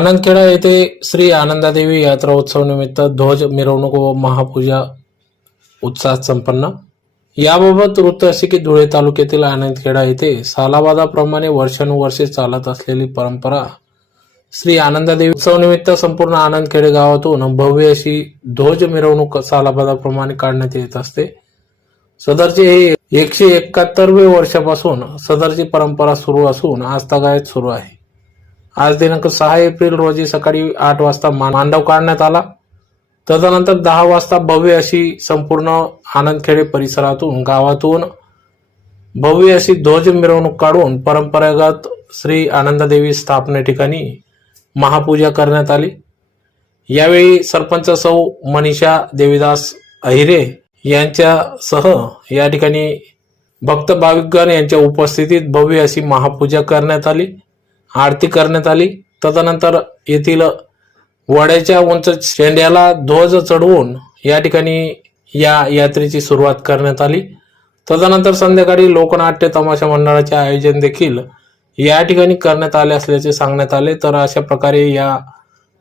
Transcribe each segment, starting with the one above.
आनंदखेडा येथे श्री आनंदादेवी यात्रा उत्सव निमित्त ध्वज मिरवणूक व महापूजा उत्साहात संपन्न. याबाबत वृत्त असे की धुळे तालुक्यातील आनंदखेडा येथे सालाबादाप्रमाणे वर्षानुवर्षे चालत असलेली परंपरा श्री आनंदादेवी उत्सव निमित्त संपूर्ण आनंदखेडे गावातून भव्य अशी ध्वज मिरवणूक सालाबादाप्रमाणे काढण्यात येत असते. सदरचे हे एकशे एकाहत्तरवे वर्षापासून सदरची परंपरा सुरू असून आजतागायत सुरू आहे. आज दिनांक सहा एप्रिल रोजी सकाळी आठ वाजता मांडव काढण्यात आला. तदनंतर दहा वाजता भव्य अशी संपूर्ण आनंदखेडे परिसरातून गावातून भव्य अशी ध्वज मिरवणूक काढून परंपरागत श्री आनंददेवी स्थापने ठिकाणी महापूजा करण्यात आली. यावेळी सरपंच सौ मनीषा देवीदास अहिरे यांच्यासह या ठिकाणी भक्त भाविकगण यांच्या उपस्थितीत भव्य अशी महापूजा करण्यात आली. आरती करण्यात आली. तदनंतर येथील वड्याच्या उंच शेंड्याला ध्वज चढवून या ठिकाणी या यात्रेची सुरुवात करण्यात आली. तदनंतर संध्याकाळी लोकनाट्य तमाशा मंडळाचे आयोजन देखील या ठिकाणी करण्यात आले असल्याचे सांगण्यात आले. तर अशा प्रकारे या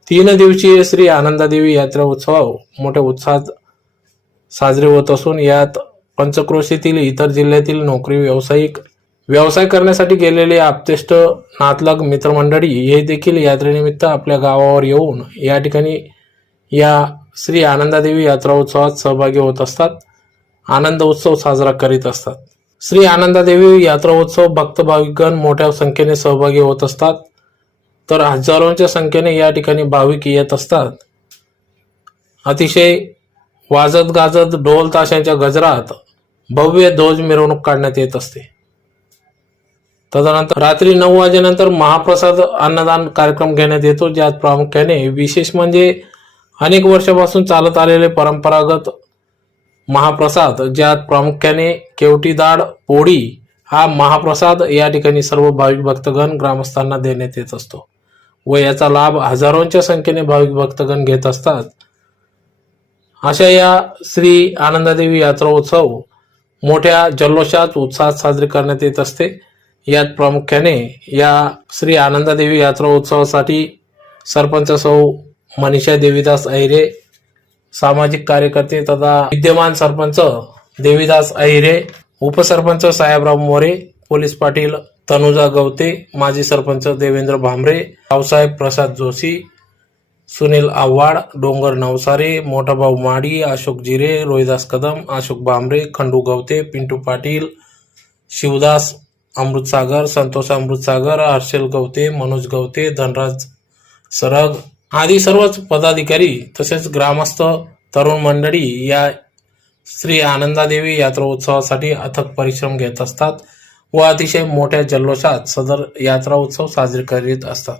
तीन दिवसीय श्री आनंदादेवी यात्रा उत्सव मोठ्या उत्साहात साजरे होत असून यात पंचक्रोशीतील इतर जिल्ह्यातील नोकरी व्यावसायिक व्यवसाय करण्यासाठी गेलेले आपतेष्ट नातलग मित्रमंडळी हे देखील यात्रेनिमित्त आपल्या गावावर येऊन या ठिकाणी या श्री आनंदादेवी यात्रा उत्सवात सहभागी होत असतात. आनंद उत्सव साजरा करीत असतात. श्री आनंदादेवी यात्रा उत्सव भक्तभाविकगण मोठ्या संख्येने सहभागी होत असतात. तर हजारोंच्या संख्येने या ठिकाणी भाविक येत असतात. अतिशय वाजत गाजत ढोल ताशांच्या गजरात भव्य ध्वज मिरवणूक काढण्यात येत असते. तदनंतर रात्री नऊ वाजेनंतर महाप्रसाद अन्नदान कार्यक्रम घेण्यात येतो. ज्यात प्रामुख्याने विशेष म्हणजे अनेक वर्षापासून चालत आलेले परंपरागत महाप्रसाद ज्यात प्रामुख्याने केवटी डाळ पोळी हा महाप्रसाद या ठिकाणी सर्व भाविक भक्तगण ग्रामस्थांना देण्यात येत असतो व याचा लाभ हजारोंच्या संख्येने भाविक भक्तगण घेत असतात. अशा या श्री आनंदादेवी यात्रा उत्सव मोठ्या जल्लोषात उत्साहात साजरी करण्यात येत असते. यात प्रामुख्याने या श्री आनंदादेवी यात्रा उत्सवासाठी सरपंच सौ मनीषा देवीदास अहिरे सामाजिक कार्यकर्ते तथा विद्यमान सरपंच देवीदास अहिरे उपसरपंच साहेबराव मोरे पोलीस पाटील तनुजा गवते माजी सरपंच देवेंद्र भांबरे रावसाहेब प्रसाद जोशी सुनील आव्हाड डोंगर नवसारे मोठा भाऊ माडी अशोक जिरे रोहिदास कदम अशोक भांबरे खंडू गवते पिंटू पाटील शिवदास अमृतसागर संतोष अमृतसागर हर्षल गवते मनोज गवते धनराज सरग आदी सर्वच पदाधिकारी तसेच ग्रामस्थ तरुण मंडळी या श्री आनंदादेवी यात्रा उत्सवासाठी अथक परिश्रम घेत असतात व अतिशय मोठ्या जल्लोषात सदर यात्रा उत्सव साजरे करीत असतात.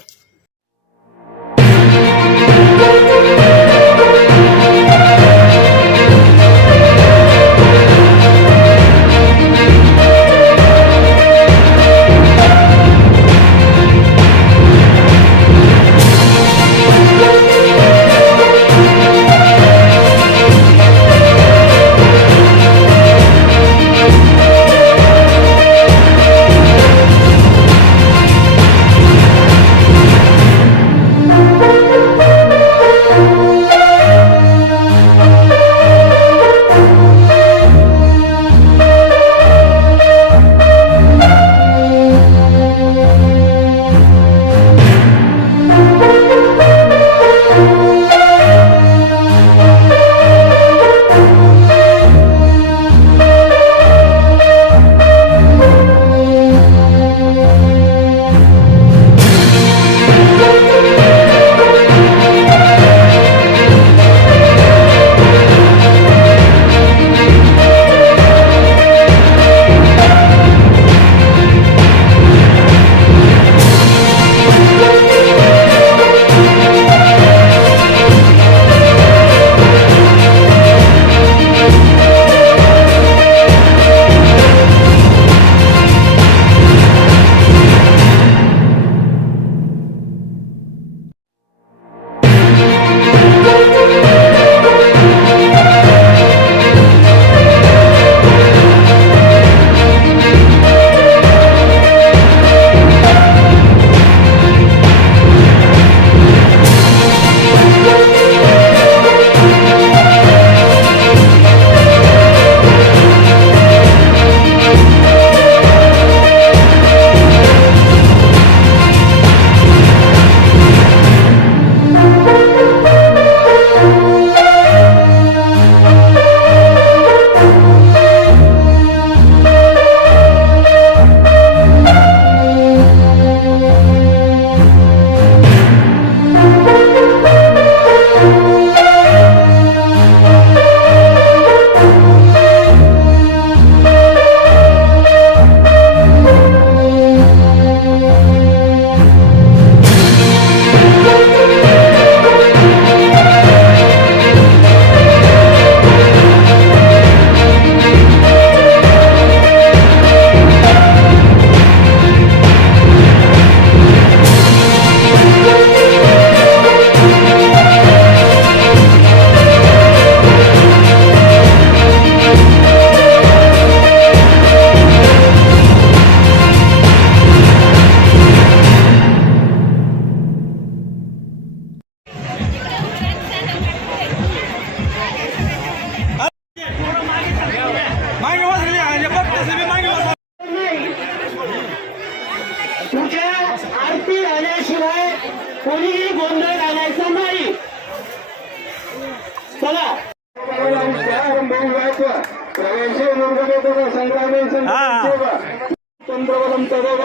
చంద్రబలం తదవ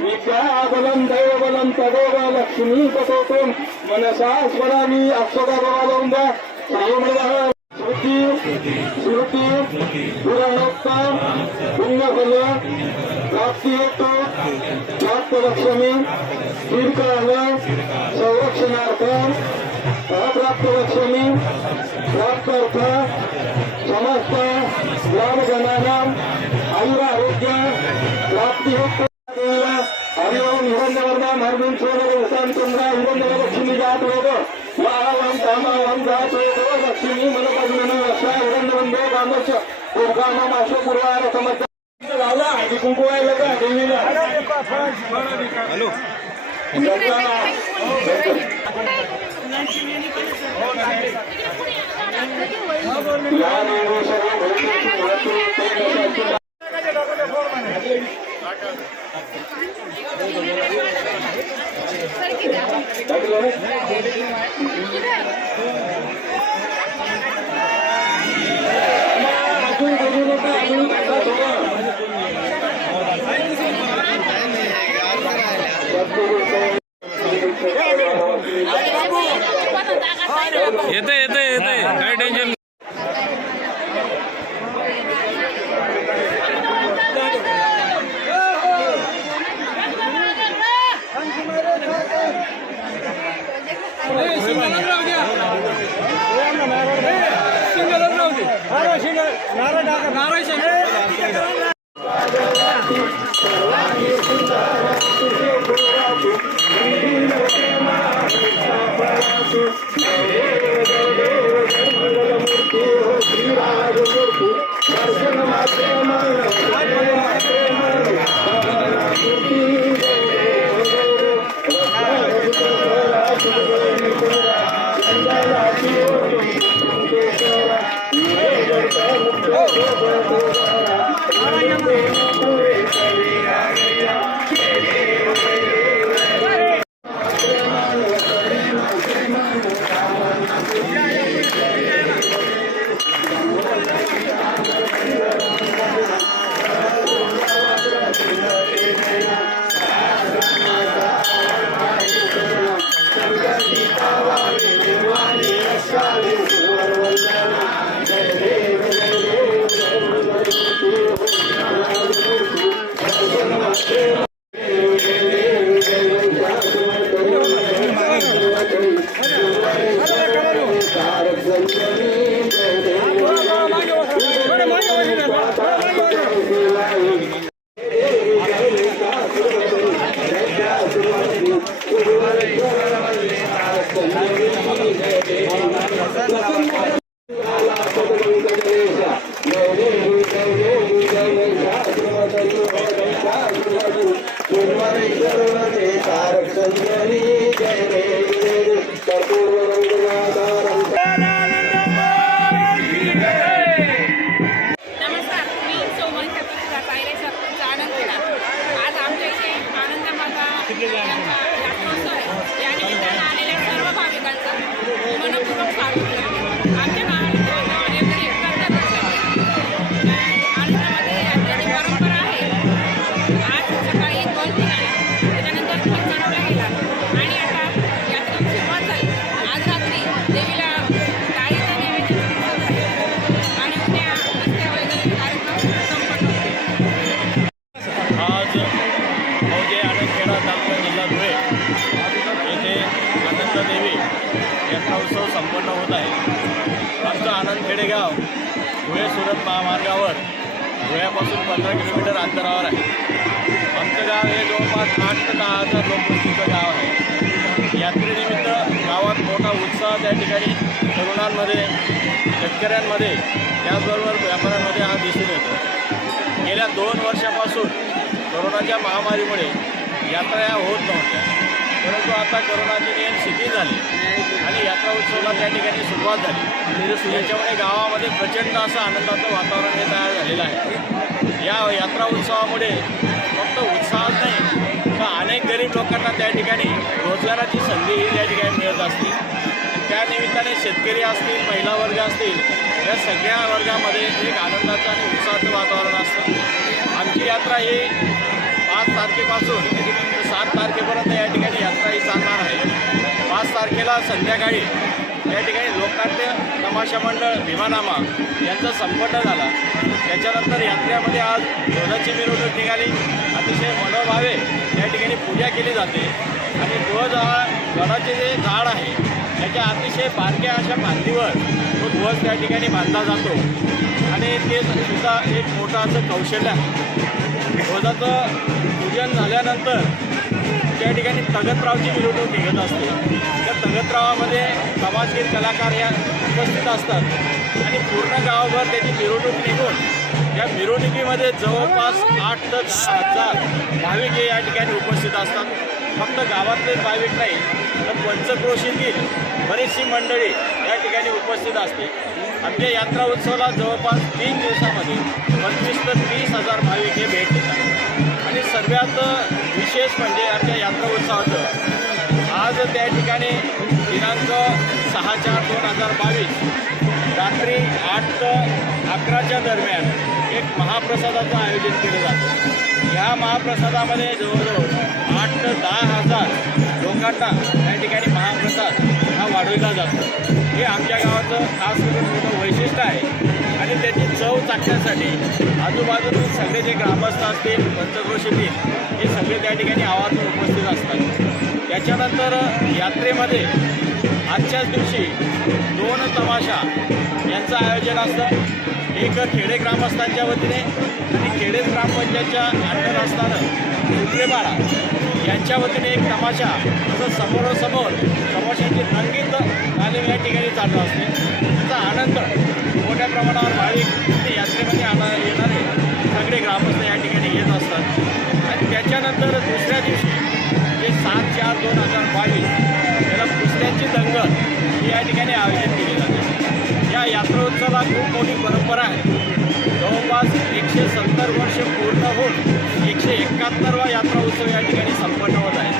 విద్యాబలం దైవబలం తదవ లక్ష్మీ కథోత్వం మనసా స్వరాన్ని అక్షరాబలం శృతి శృతి పురహక్త పుణ్యఫల ప్రాప్తియత్వ ప్రాప్తలక్ష్మి దీర్ఘాల సంరక్షణార్థ అప్రాప్తలక్ష్మి ప్రాప్తార్థ समस्त ग्रामजनानां प्राप्तियुक्त हरि ओम हिरण्यवर्णम हरविं सोनर उसान चंद्र हिरण्य लक्ष्मी जात योग महावं कामावं जात योग लक्ष्मी मनपद्मन रक्षा हिरण्यवंदे कामच दुर्गाम माश पूर्वार लावला हळदी कुंकू व्हायला का देवीला. हॅलो. देवी सर्व నారాయణ నారాయణ स्वागत यात्रा उत्सव संपन्न होत आहे. आमचं आनंदखेडे गाव धुळे सुरत महामार्गावर धुळ्यापासून पंधरा किलोमीटर अंतरावर आहे. आमचं गाव हे जवळपास आठ ते दहा हजार लोकवस्तीचं गाव आहे. यात्रेनिमित्त गावात मोठा उत्साह त्या ठिकाणी तरुणांमध्ये शेतकऱ्यांमध्ये त्याचबरोबर व्यापाऱ्यांमध्ये हा दिसून येतो. गेल्या दोन वर्षापासून कोरोनाच्या महामारीमुळे यात्रा या होत नव्हत्या. परंतु आता कोरोनाची नियम शिथिल झाली. यात्रा उत्सवाला त्या ठिकाणी सुरुवात झाली. याच्यामुळे गावामध्ये प्रचंड असं आनंदाचं वातावरण हे तयार झालेलं आहे. या यात्रा उत्सवामुळे फक्त उत्साहच नाही तर अनेक गरीब लोकांना त्या ठिकाणी रोजगाराची संधीही त्या ठिकाणी मिळत असते त्या निमित्ताने शेतकरी असतील महिला वर्ग असतील या सगळ्या वर्गामध्ये एक आनंदाचं आणि उत्साहाचं वातावरण असतं. आमची यात्रा ही पाच तारखेपासून सात तारखेपर्यंत या ठिकाणी यात्रा ही चालणार आहे. पाच तारखेला संध्याकाळी या ठिकाणी लोकनाट्य तमाशा मंडळ भीमानामा यांचा संपन्न झाला. त्याच्यानंतर यात्रेमध्ये आज ध्वजाची मिरवणूक निघाली. अतिशय मनोभावे या ठिकाणी पूजा केली जाते. आणि ध्वज हा गडाचे जे झाड आहे त्याच्या अतिशय बारक्या अशा फांदीवर तो ध्वज त्या ठिकाणी बांधला जातो. आणि ते सुद्धा एक मोठं असं कौशल्य आहे. ध्वजाचं पूजन झाल्यानंतर त्या ठिकाणी तगतरावची मिरवणूक निघत असते. गावामध्ये समाजशील कलाकार या उपस्थित असतात. आणि पूर्ण गावभर त्याची मिरवणूक निघून या मिरवणुकीमध्ये जवळपास आठ ते दहा हजार भाविक हे या ठिकाणी उपस्थित असतात. फक्त गावातलेच भाविक नाही तर पंचक्रोशीतील बरीचशी मंडळी या ठिकाणी उपस्थित असते. आमच्या यात्रा उत्सवाला जवळपास तीन दिवसामध्ये पंचवीस ते तीस हजार भाविक हे भेट देतात आणि सर्वात विशेष म्हणजे आमच्या यात्रा उत्सवाचं तसंच त्या ठिकाणी दिनांक सहा चार दोन हजार बावीस रात्री आठ ते अकराच्या दरम्यान एक महाप्रसादाचं आयोजन केलं जातं. ह्या महाप्रसादामध्ये जवळजवळ आठ ते दहा हजार लोकांना त्या ठिकाणी महाप्रसाद हा वाढविला जातो. हे आमच्या गावाचं खास करून मोठं वैशिष्ट्य आहे आणि त्याची चव चाखण्यासाठी आजूबाजूतील सगळे जे ग्रामस्थ असतील पंचक्रोशीतील हे सगळे त्या ठिकाणी आवाज उपस्थित असतात. त्याच्यानंतर यात्रेमध्ये आजच्याच दिवशी दोन तमाशा यांचं आयोजन असतं. एक खेडे ग्रामस्थांच्या वतीने आणि खेडे ग्रामपंचायतच्या अंडर असताना सुत्रेपाडा यांच्या वतीने एक तमाशा तसं समोरासमोर तमाशाची रंगीत तालीम या ठिकाणी चालू असते. त्याचा आनंद मोठ्या प्रमाणावर भाविक ते यात्रेमध्ये आणा येणारे सगळे ग्रामस्थ या ठिकाणी येत असतात. आणि त्याच्यानंतर दुसऱ्या दिवशी चार दोन हजार बावीस त्याला कुस्त्यांची दंगल ही या ठिकाणी आयोजित केली जाते. या यात्रोत्सवाला खूप मोठी परंपरा आहे. जवळपास एकशे सत्तर वर्ष पूर्ण होऊन एकशे एकाहत्तरवा यात्रा उत्सव या ठिकाणी संपन्न होत आहे.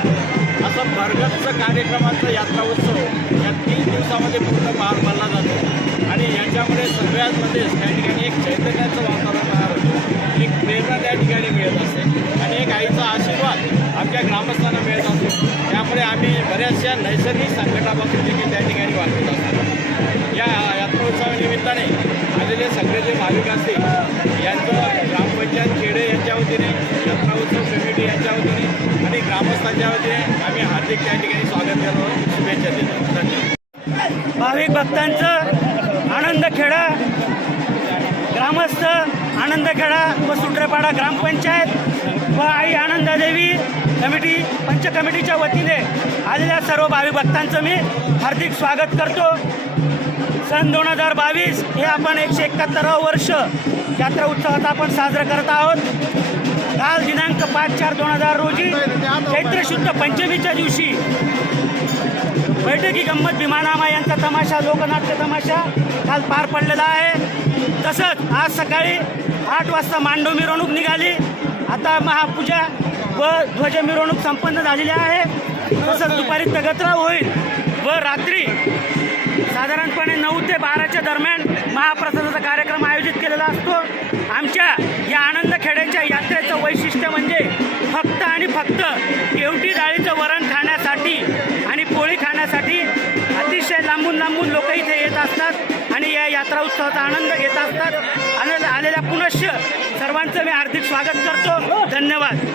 असं भरगतचं कार्यक्रमाचं यात्रा उत्सव या तीन दिवसामध्ये पूर्ण पार पडला जातो. आणि याच्यामुळे सगळ्यांमध्ये त्या ठिकाणी एक चैतन्याचं वातावरण तयार होतं. एक प्रेरणा त्या ठिकाणी मिळत असते. आणि एक आईचा आशीर्वाद आमच्या ग्रामस्थांना मिळत बऱ्याचशा नैसर्गिक संकटापासून देखील त्या ठिकाणी वाचत असतात. या यात्रोत्सवानिमित्ताने आलेले सगळे जे भाविक असतील यांचं ग्रामपंचायत खेडे यांच्या वतीने यात्रा उत्सव कमिटी यांच्या वतीने आणि ग्रामस्थांच्या वतीने आम्ही हार्दिक त्या ठिकाणी स्वागत करतो. शुभेच्छा देतो. धन्यवाद. भाविक भक्तांचं आनंद खेडा ग्रामस्थ आनंदखेडा व सुट्रेपाडा ग्रामपंचायत व आई आनंदादेवी कमिटी पंच कमिटीच्या वतीने आलेल्या सर्व भाविक भक्तांचं मी हार्दिक स्वागत करतो. सन दोन हजार बावीस हे आपण एकशे एकाहत्तरावं वर्ष यात्रा उत्सवात आपण साजरं करत आहोत. काल दिनांक पाच चार दोन हजार रोजी चैत्र शुद्ध पंचमीच्या दिवशी बैठकी गंमत भीमानामा यांचा तमाशा लोकनाट्य तमाशा काल पार पडलेला आहे. तसंच आज सकाळी आठ वाजता मांडव मिरवणूक निघाली. आता महापूजा व ध्वज मिरवणूक संपन्न झालेली आहे. तसंच दुपारी तगतराव होईल व रात्री साधारणपणे नऊ ते बाराच्या दरम्यान महाप्रसादाचा कार्यक्रम आयोजित केलेला असतो. आमच्या या आनंद खेड्याच्या यात्रेचं वैशिष्ट्य म्हणजे फक्त आणि फक्त केवटी डाळीचं वरण खाण्यासाठी आणि पोळी खाण्यासाठी अतिशय लांबून लांबून लोक इथे येत असतात आणि या यात्रा उत्सवाचा आनंद घेत असतात. आणि आलेल्या पुनश्च सर्वांचं मी हार्दिक स्वागत करतो. धन्यवाद.